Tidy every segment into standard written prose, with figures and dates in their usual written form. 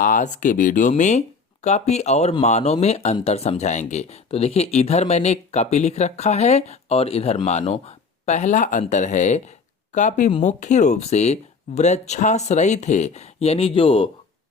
आज के वीडियो में कपि और मानव में अंतर समझाएंगे। तो देखिए, इधर मैंने कपि लिख रखा है और इधर मानव। पहला अंतर है, कपि मुख्य रूप से वृक्षाश्रयी थे, यानी जो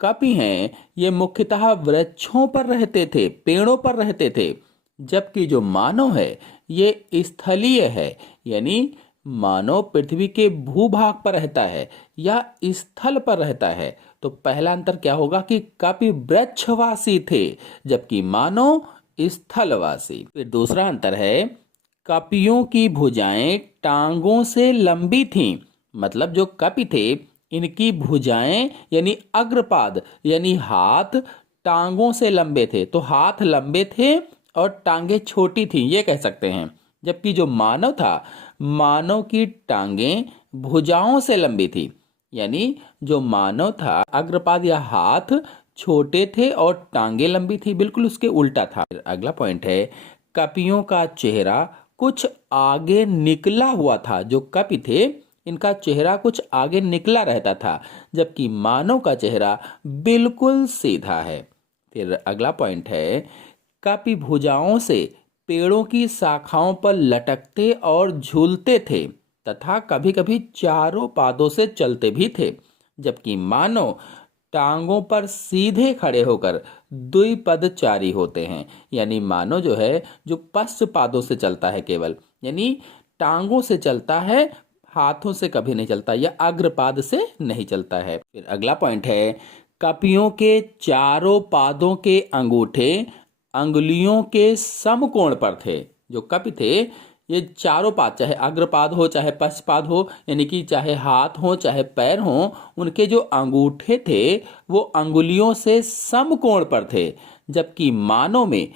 कपि हैं ये मुख्यतः वृक्षों पर रहते थे, पेड़ों पर रहते थे। जबकि जो मानव है ये स्थलीय है, यानी मानव पृथ्वी के भूभाग पर रहता है या स्थल पर रहता है। तो पहला अंतर क्या होगा कि कपि वृक्षवासी थे, जबकि मानव स्थलवासी। फिर दूसरा अंतर है, कपियों की भुजाएं टांगों से लंबी थीं। मतलब जो कपि थे इनकी भुजाएं यानी अग्रपाद यानी हाथ टांगों से लंबे थे। तो हाथ लंबे थे और टांगे छोटी थी, ये कह सकते हैं। जबकि जो मानव था, मानव की टांगें भुजाओं से लंबी थी, यानी जो मानव था अग्रपाद या हाथ छोटे थे और टांगे लंबी थी, बिल्कुल उसके उल्टा था। अगला पॉइंट है, कपियों का चेहरा कुछ आगे निकला हुआ था। जो कपि थे इनका चेहरा कुछ आगे निकला रहता था, जबकि मानव का चेहरा बिल्कुल सीधा है। फिर अगला पॉइंट है, कपि भुजाओं से पेड़ों की शाखाओं पर लटकते और झूलते थे तथा कभी कभी चारों पादों से चलते भी थे। जबकि मानव टांगों पर सीधे खड़े होकर द्विपदचारी होते हैं, यानी मानव जो है जो पश्च पादों से चलता है केवल, यानी टांगों से चलता है, हाथों से कभी नहीं चलता या अग्रपाद से नहीं चलता है। फिर अगला पॉइंट है, कपियों के चारों पादों के अंगूठे अंगुलियों के समकोण पर थे। जो कपि थे ये चारों पाद, चाहे अग्रपाद हो चाहे पश्चपाद हो, यानी कि चाहे हाथ हो चाहे पैर हो, उनके जो अंगूठे थे वो अंगुलियों से समकोण पर थे। जबकि मानव में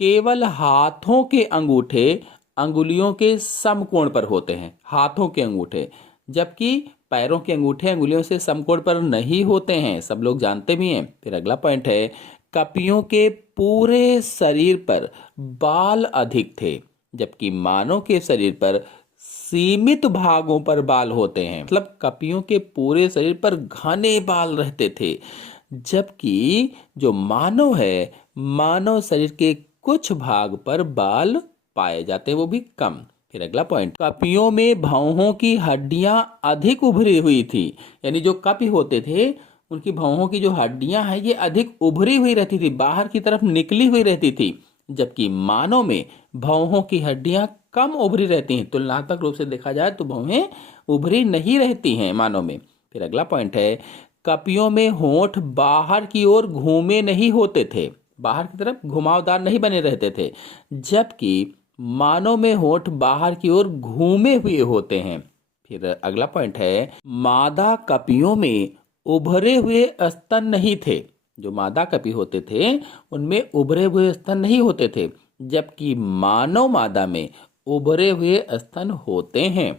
केवल हाथों के अंगूठे अंगुलियों के समकोण पर होते हैं, हाथों के अंगूठे। जबकि पैरों के अंगूठे अंगुलियों से समकोण पर नहीं होते हैं, सब लोग जानते भी हैं। फिर अगला पॉइंट है, कपियों के पूरे शरीर पर बाल अधिक थे, जबकि मानव के शरीर पर सीमित भागों पर बाल होते हैं। मतलब कपियों के पूरे शरीर पर घने बाल रहते थे, जबकि जो मानव है, मानव शरीर के कुछ भाग पर बाल पाए जाते हैं, वो भी कम। फिर अगला पॉइंट, कपियों में भौहों की हड्डियां अधिक उभरी हुई थी, यानी जो कपि होते थे उनकी भौहों की जो हड्डियां हैं ये अधिक उभरी हुई रहती थी, बाहर की तरफ निकली हुई रहती थी। जबकि मानव में भौहों की हड्डियां कम उभरी रहती हैं, तुलनात्मक रूप से देखा जाए तो भौहें उभरी नहीं रहती हैं मानव में। फिर अगला पॉइंट है, कपियों में होंठ बाहर की ओर घूमे नहीं होते थे, बाहर की तरफ घुमावदार नहीं बने रहते थे। जबकि मानव में होंठ बाहर की ओर घूमे हुए होते हैं। फिर अगला पॉइंट है, मादा कपियों में उभरे हुए स्तन नहीं थे। जो मादा कपि होते थे उनमें उभरे हुए स्तन नहीं होते थे, जबकि मानव मादा में उभरे हुए स्तन होते हैं।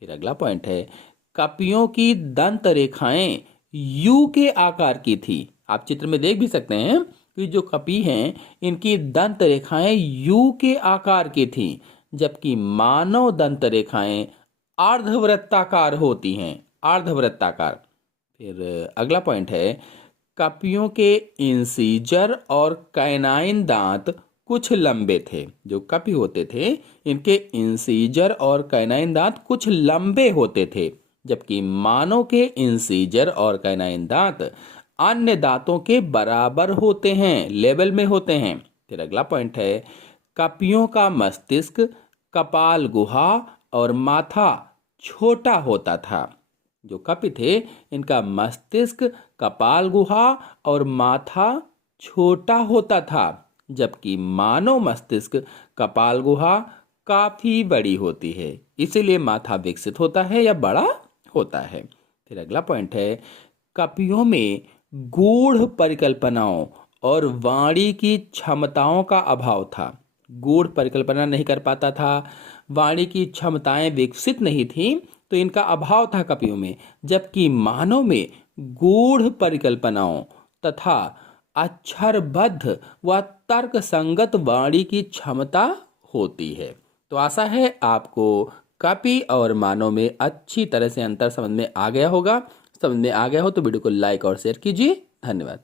फिर अगला पॉइंट है, कपियों की दंत रेखाएं यू के आकार की थी। आप चित्र में देख भी सकते हैं कि जो कपि हैं इनकी दंत रेखाएं यू के आकार की थी, जबकि मानव दंत रेखाएं अर्धवृत्ताकार होती हैं, अर्धवृत्ताकार। फिर अगला पॉइंट है, कपियों के इंसीजर और कैनाइन दांत कुछ लंबे थे। जो कपि होते थे इनके इंसीजर और कैनाइन दांत कुछ लंबे होते थे, जबकि मानव के इंसीजर और कैनाइन दांत अन्य दांतों के बराबर होते हैं, लेवल में होते हैं। फिर अगला पॉइंट है, कपियों का मस्तिष्क, कपाल गुहा और माथा छोटा होता था। जो कपि थे इनका मस्तिष्क, कपाल गुहा और माथा छोटा होता था, जबकि मानव मस्तिष्क, कपाल गुहा काफी बड़ी होती है, इसीलिए माथा विकसित होता है या बड़ा होता है। फिर अगला पॉइंट है, कपियों में गूढ़ परिकल्पनाओं और वाणी की क्षमताओं का अभाव था। गूढ़ परिकल्पना नहीं कर पाता था, वाणी की क्षमताएं विकसित नहीं थी, तो इनका अभाव था कपियों में। जबकि मानव में गूढ़ परिकल्पनाओं तथा अक्षरबद्ध व तर्क संगत वाणी की क्षमता होती है। तो आशा है आपको कपि और मानव में अच्छी तरह से अंतर समझ में आ गया होगा। समझ में आ गया हो तो वीडियो को लाइक और शेयर कीजिए। धन्यवाद।